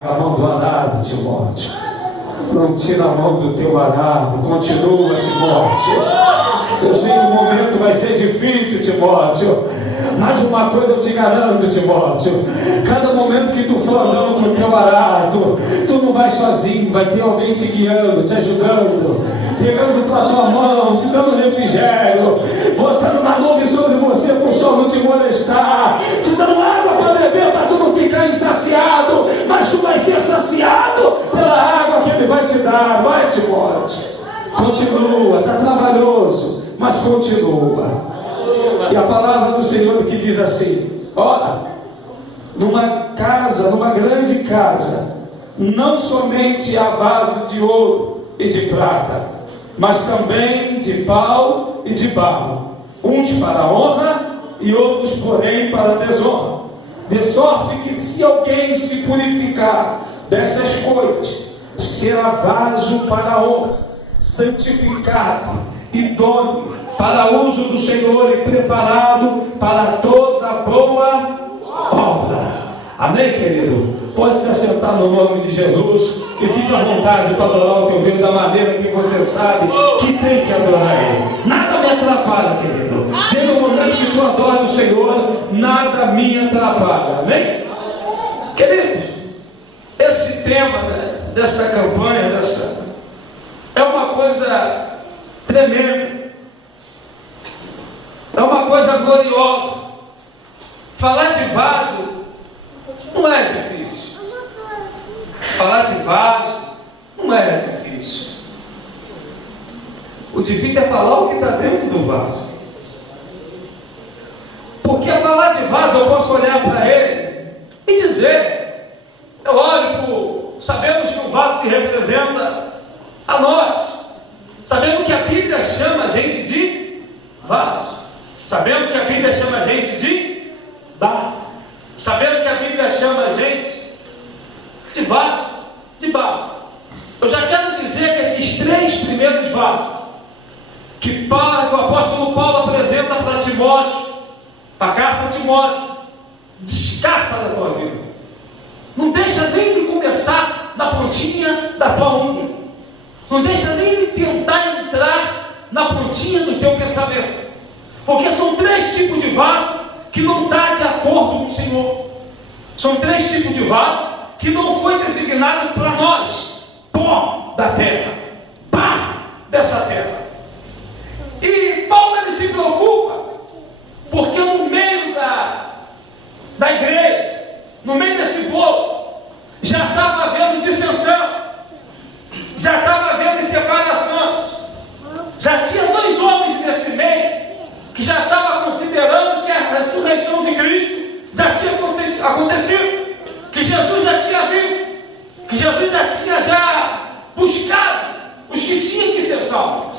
A mão do arado, Timóteo. Não tira a mão do teu arado. Continua, Timóteo. Eu sei que o momento vai ser difícil, Timóteo. Mas uma coisa eu te garanto, Timóteo. Cada momento que tu for andando com o teu arado, tu não vai sozinho. Vai ter alguém te guiando, te ajudando, pegando tua mão, te dando refrigério, botando uma nuvem sobre você para o sol não te molestar, te dando água para beber, para tu não ficar insaciado. Mas tu vai ser saciado pela água que ele vai te dar. Vai, Timóteo. Continua, está trabalhoso, mas continua. E a palavra do Senhor que diz assim: ora, numa casa, numa grande casa, não somente há vaso de ouro e de prata, mas também de pau e de barro, uns para a honra e outros, porém, para a desonra. De sorte que, se alguém se purificar destas coisas, será vaso para a honra, santificado, idôneo para uso do Senhor e preparado para toda boa obra. Amém, querido? Pode se assentar no nome de Jesus e fique à vontade para adorar o teu Deus da maneira que você sabe que tem que adorar Ele. Nada me atrapalha, querido. Desde o momento que tu adora o Senhor, nada me atrapalha. Amém? Queridos, esse tema dessa campanha, é uma coisa tremenda. É uma coisa gloriosa. Falar de vaso não é difícil. Falar de vaso não é difícil. O difícil é falar o que está dentro do vaso. Porque a falar de vaso eu posso olhar para ele e dizer, eu olho sabemos que o vaso se representa a nós. Sabemos que a Bíblia chama a gente de vaso. Sabemos que a Bíblia chama a gente de barro. Sabemos que a Bíblia chama a gente de vaso, de barro. Eu já quero dizer que esses três primeiros vasos que o apóstolo Paulo apresenta para Timóteo, a carta a Timóteo, descarta da tua vida. Não deixa nem de começar na pontinha da tua unha. Não deixa nem de tentar entrar na pontinha do teu pensamento. Porque são três tipos de vaso que não está de acordo com o Senhor. São três tipos de vaso que não foi designado para nós. Pó da terra, barro dessa terra. E Paulo ele se preocupa, porque no meio da igreja, no meio desse povo, já estava havendo dissensão, já estava havendo separação, já tinha dois homens nesse meio que já estava considerando que a ressurreição de Cristo já tinha acontecido, que Jesus já tinha vindo, que Jesus já tinha buscado os que tinham que ser salvos.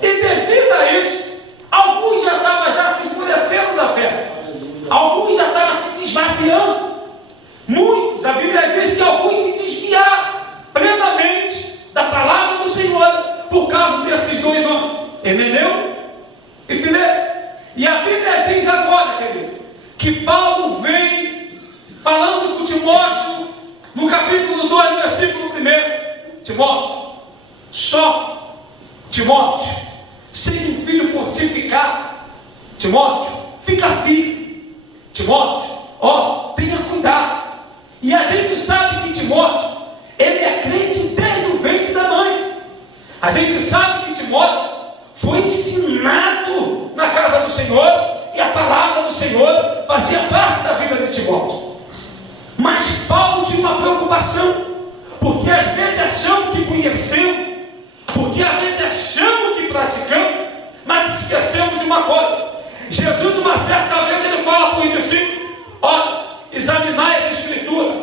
E devido a isso, alguns já estavam se escurecendo da fé, alguns já estavam se desvaziando. Muitos, a Bíblia diz que alguns se desviaram plenamente da palavra do Senhor por causa desses dois homens, Himeneu e Fileto. E a Bíblia diz agora, querido, que Paulo vem falando com Timóteo no capítulo 2, no versículo 1. Timóteo, sofre. Timóteo, seja um filho fortificado. Timóteo, fica firme. Timóteo, tenha cuidado. E a gente sabe que Timóteo, ele é crente desde o ventre da mãe. A gente sabe que Timóteo foi ensinado na casa do Senhor, e a palavra do Senhor fazia parte da vida de Timóteo. Mas Paulo tinha uma preocupação, porque às vezes achamos que conhecemos, porque às vezes achamos que praticamos, mas esquecemos de uma coisa. Jesus, uma certa vez, ele fala para os discípulos: olha, examinai as escrituras,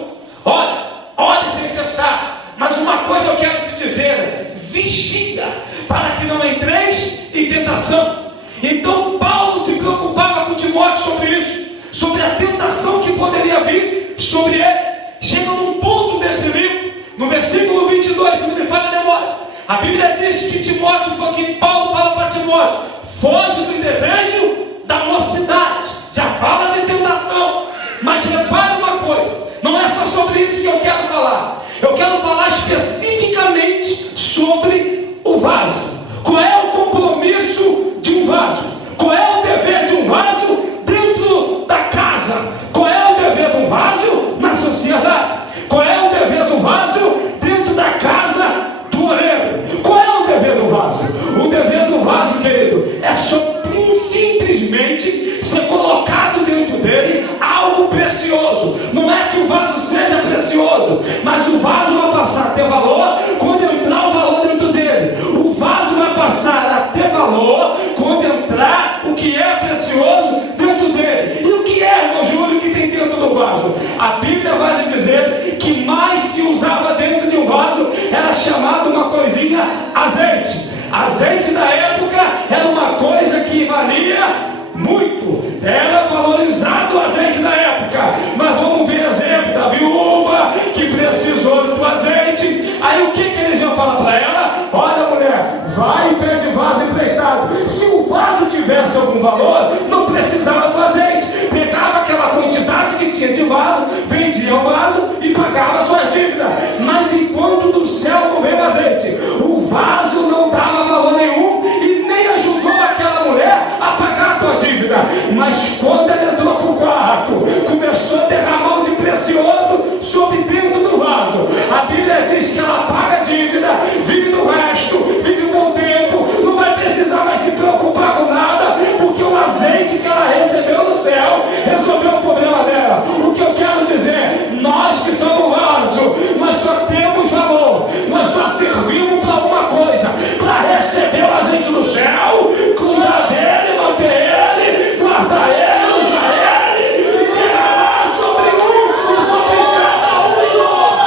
olha sem cessar. Mas uma coisa eu quero te dizer: vigia, para que não entreis em tentação. Então Paulo se preocupava com Timóteo sobre isso, sobre a tentação que poderia vir sobre ele. Chega num ponto desse livro, no versículo 22, se não me falha a memória, a Bíblia diz que que Paulo fala para Timóteo: foge do desejo da mocidade. Já fala de tentação, mas repare uma coisa, não é só sobre isso que eu quero falar. Eu quero falar especificamente sobre o vaso. Qual é o compromisso de um vaso? Qual é o dever de um vaso dentro da casa? Qual é o dever de um vaso na sociedade? Qual é o dever do vaso dentro da casa do oleiro? Qual é o dever do vaso? O dever do vaso, querido, é simplesmente ser colocado dentro dele algo precioso. Não é que o vaso seja precioso, mas o vaso vai passar a ter valor quando entrar o valor dentro dele. O vaso vai passar a ter valor quando entrar o que é precioso dentro dele. E o que é, irmão Júlio, que tem dentro do vaso? A Bíblia vai dizer que mais se usava dentro de um vaso era chamado uma coisinha azeite. Azeite da época era uma coisa que valia muito, era valorizado o azeite da época. Mas vamos ver exemplo da viúva que precisou do azeite. Aí o que eles iam falar para ela? Olha, mulher, vai e pede vaso emprestado. Se o vaso tivesse algum valor, não precisava do azeite. Pegava aquela quantidade que tinha de vaso, vendia o vaso e pagava a sua dívida. Mas enquanto do céu não veio o azeite, o vaso não dava valor nenhum e nem ajudou aquela mulher a pagar a tua dívida. Mas quando ela entrou para o quarto, começou a derramar o de precioso sobre dentro do vaso. A Bíblia diz que ela paga a dívida, vive do resto, vive um bom tempo, não vai precisar mais se preocupar com nada, porque o azeite que ela recebeu no céu resolveu o problema dela. O que eu quero dizer, nós que somos vaso, nós só temos valor, nós só servimos para alguma coisa, para receber o azeite do céu, cuidar dele, manter ele, guardar ele, usar ele e derramar sobre um e sobre cada um de nós.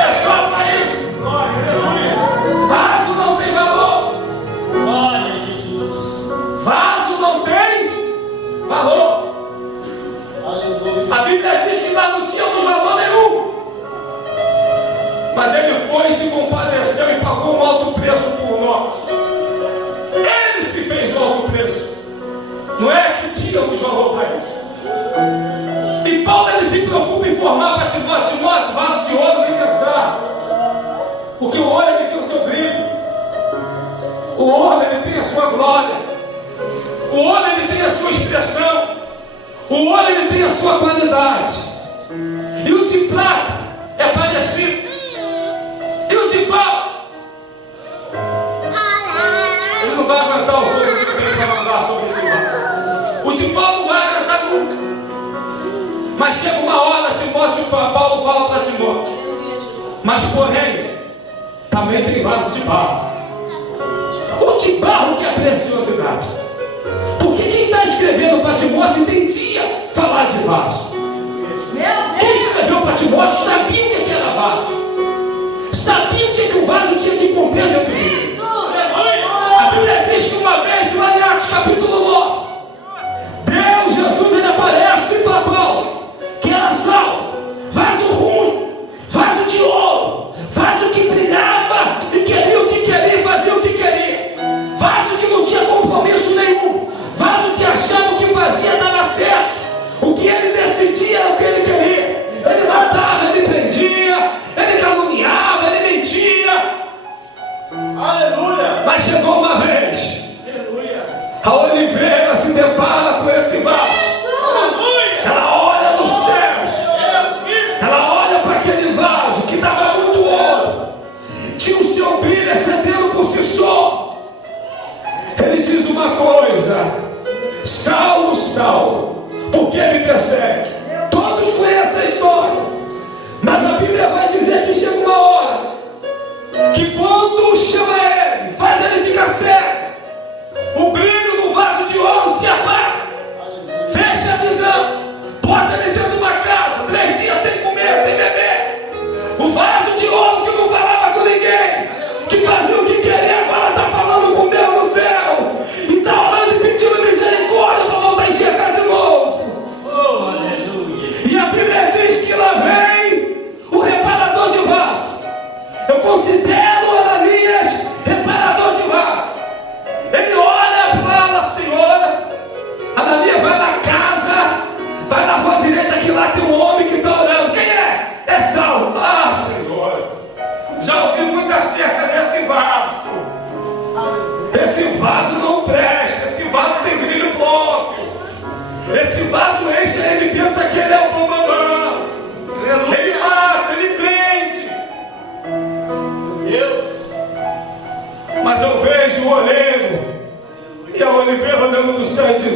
É só para isso. Vaso não tem valor. Vaso não tem valor. A Bíblia diz que nós não tínhamos valor nenhum, mas ele foi e se compadeceu e pagou um alto preço por nós. Ele se fez o alto preço. Não é que tínhamos valor para isso. E Paulo, ele se preocupa em formar para Timóteo, vaso de ouro nem pensar, porque o ouro ele tem o seu brilho, o ouro ele tem a sua glória, o ouro ele tem a sua expressão, o ouro ele tem a sua qualidade. E o de prata é parecido. E o de pau, ele não vai aguentar o fogo que tem para mandar sobre esse vaso. O de pau não vai aguentar nunca. Mas chega uma hora, Paulo fala para Timóteo, mas porém, também tem vaso de barro. O de barro que é preciosidade. Porque quem está escrevendo para Timóteo entendia falar de vaso. Quem escreveu para Timóteo sabia o que era vaso. Sabia o que o vaso tinha que conter dentro dele. A Bíblia diz que uma vez, lá em Atos capítulo 9, Deus, Jesus, ele aparece para Paulo, que era Saulo, vaso ruim, vaso de ouro, vaso que brilhava e queria o que queria, fazia o que queria, vaso que não tinha compromisso nenhum, vaso que achava o que fazia dava certo, o que ele decidia era o que ele queria. Ele matava, ele prendia, ele caluniava, ele mentia. Aleluia! Mas chegou uma vez, aleluia, a oliveira se depara com esse vaso. Aleluia! Ela olha no céu, ela olha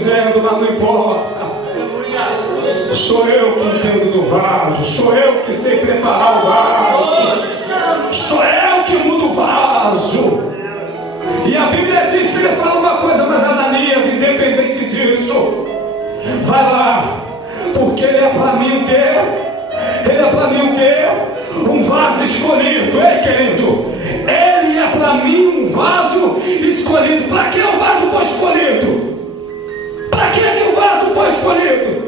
dizendo, mas não importa. Sou eu que entendo do vaso, sou eu que sei preparar o vaso, sou eu que mudo o vaso. E a Bíblia diz que ele fala uma coisa, mas Ananias, independente disso, vai lá, porque ele é para mim o quê? Ele é para mim o quê? Um vaso escolhido. Ei, querido, ele é para mim um vaso escolhido. Para que o vaso foi escolhido? Para que o vaso foi escolhido?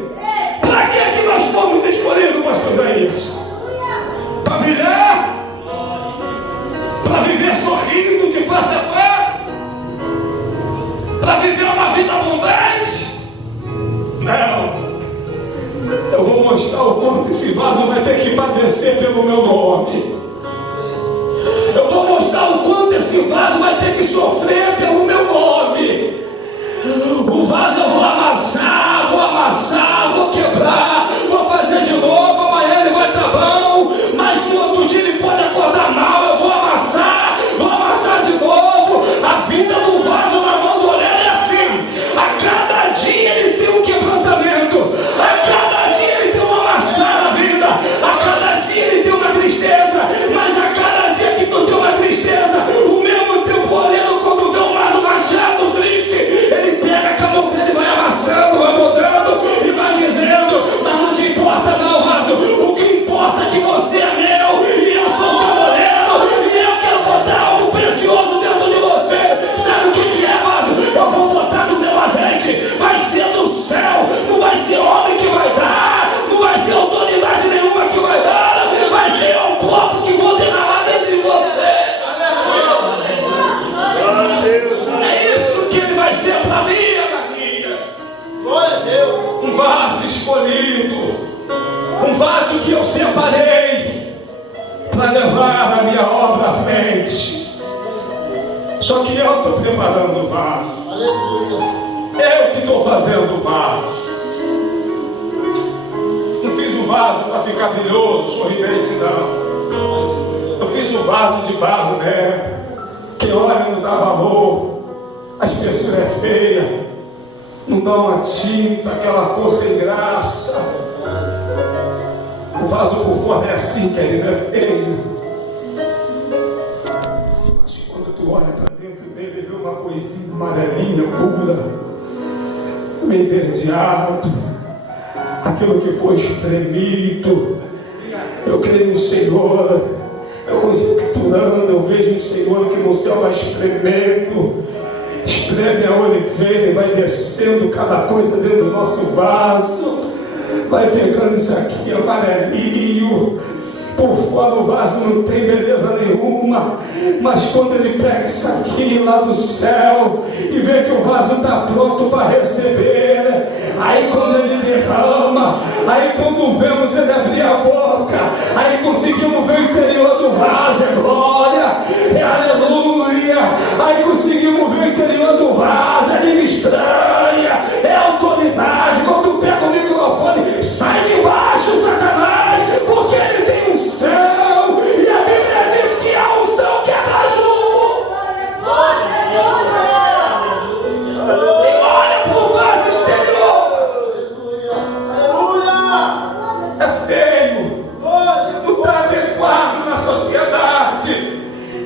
Para que nós fomos escolhidos, pastor Isaías? Para brilhar? Para viver sorrindo de face a face? Para viver uma vida abundante? Não. Eu vou mostrar o quanto esse vaso vai ter que padecer pelo meu nome. Eu vou mostrar o quanto esse vaso vai ter que sofrer pelo meu nome. O vaso eu vou amassar, vou quebrar, vou fazer de novo, amanhã ele vai estar bom, mas no outro dia ele pode acordar mal, eu vou amassar de novo. A vida do vaso na mão do oleiro é assim. A cada dia ele tem um quebrantamento, a cada dia ele tem uma amassar na vida, a cada dia ele tem uma tristeza, mas a cada dia que tu tem uma tristeza, o mesmo tempo o oleiro, quando vê um vaso rachado, triste, ele pega com a mão dele, vai amassando, vai mudando e vai dizendo, mas não te importa não, vaso, o que importa é que você é meu e eu sou teu oleiro e eu quero botar algo precioso dentro de você. Sabe o que é, vaso? Eu vou botar do meu azeite, vai ser do céu, não vai ser homem que vai dar, não vai ser autoridade nenhuma que vai dar, vai ser eu próprio que vou derramar dentro de você. É isso que ele vai ser para mim, Ananias. Glória a Deus. Um vaso escolhido, um vaso que eu separei para levar a minha obra à frente. Só que eu estou preparando o vaso. Eu que estou fazendo o vaso. Não fiz o vaso para ficar brilhoso, sorridente, não. Eu fiz o vaso de barro, né? Quem olha não dá valor, a espessura é feia, não dá uma tinta, aquela cor sem graça. O vaso por fora é assim, querido, é feio. Mas quando tu olha para dentro dele, vê uma coisinha amarelinha, pura, bem verdeado, aquilo que foi espremido. Eu creio no Senhor. Eu conjecturando, eu vejo o Senhor que no céu vai espremendo, espreme a oliveira e vai descendo cada coisa dentro do nosso vaso, vai pegando isso aqui amarelinho, por fora o vaso não tem beleza nenhuma, mas quando ele pega isso aqui lá do céu e vê que o vaso está pronto para receber, aí quando ele derrama, aí quando vemos ele abrir a boca, aí conseguimos ver o interior do vaso, é glória, é aleluia, aí conseguimos ver o interior do vaso, é língua estranha, é autoridade. Quando pega o microfone, sai de baixo, Satanás, porque ele tem um céu, e a Bíblia diz que há um céu quebra jugo. E olha para o vaso exterior, é feio, não está adequado na sociedade,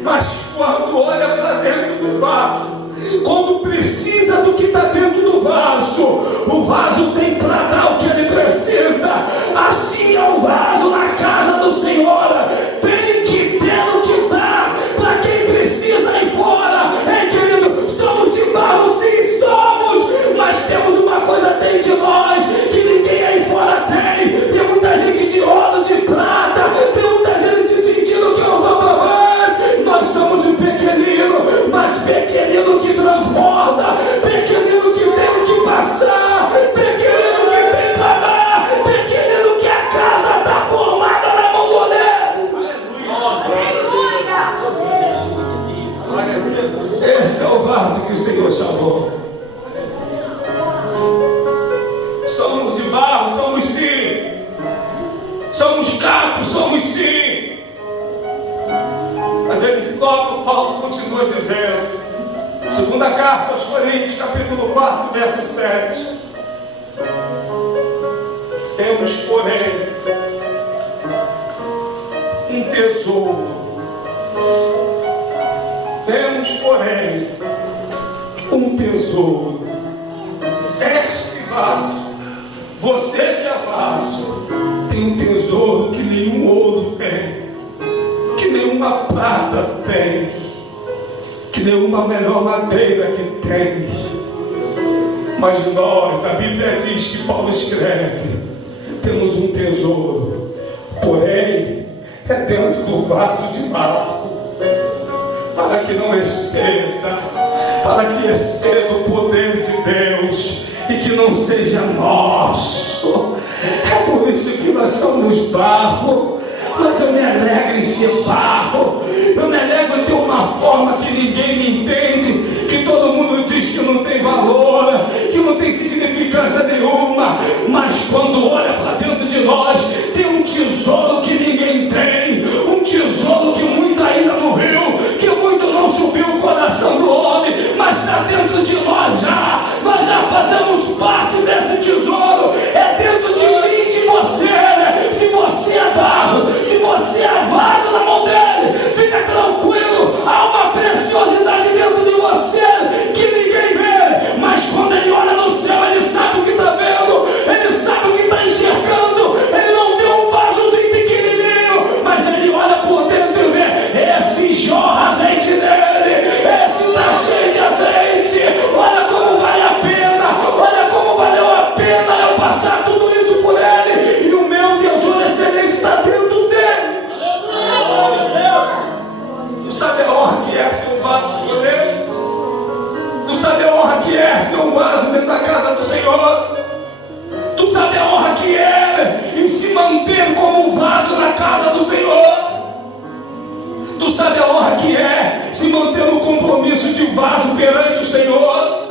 mas quando olha para dentro do vaso, quando precisa do que está dentro do vaso, o vaso tem para dar o que ele precisa. Assim é o vaso na casa do Senhor, tem que ter o que dá para quem precisa aí fora. Ei, querido, somos de barro, sim, somos, mas temos uma coisa dentro de nós que ninguém aí fora tem. Tem muita gente de ouro, de prata, tem muita gente se sentindo que eu dou para mais. Nós somos um pequenino, mas pequenino que transborda, pequenino que tem o que passar, pequenino que tem para dar, pequenino que a casa está formada na mão do oleiro. Esse é o vaso que o Senhor chamou. Somos de barro, somos sim. Somos cacos, somos sim. Mas ele, logo Paulo continua dizendo: Segunda carta aos Coríntios, capítulo 4, verso 7. Temos, porém, um tesouro. Temos, porém, um tesouro. Este vaso, você que é vaso, tem um tesouro que nenhum ouro tem, que nenhuma prata tem, que nenhuma melhor madeira que tem. Mas nós, a Bíblia diz que Paulo escreve, temos um tesouro, porém é dentro do vaso de barro, para que não exceda, para que exceda o poder de Deus e que não seja nosso. É por isso que nós somos barro, mas eu me alegro em ser barro. Eu me alegro em ter uma forma que ninguém me entende, que todo mundo diz que não tem valor, que não tem significância nenhuma, mas quando olha para dentro de nós, tem um tesouro que ninguém tem, um tesouro que muito ainda não viu, que muito não subiu o coração do homem, mas está dentro de nós já. Nós já fazemos parte desse tesouro, é dentro de mim e de você, né? Se você é barro, se você é vaso na mão dele, fica tranquilo, há uma preciosidade dentro de você que ninguém vê, mas quando ele olha no céu, ele sabe o que está vendo, ele sabe o que está enxergando, ele não vê um vasozinho pequenininho, mas ele olha por dentro e vê, esse jorra azeite dele, esse está cheio de azeite, olha como vale a pena, olha como valeu a pena eu passar tudo isso por ele, e o meu tesouro excelente está dentro dele. Tu sabe a honra que é ser um vaso por ele? Tu sabe a honra que é ser um vaso dentro da casa do Senhor? Tu sabe a honra que é em se manter como um vaso na casa do Senhor? Tu sabe a honra que é se manter no compromisso de vaso perante o Senhor?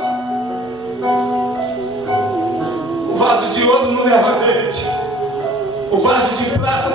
O vaso de ouro não leva azeite, o vaso de prata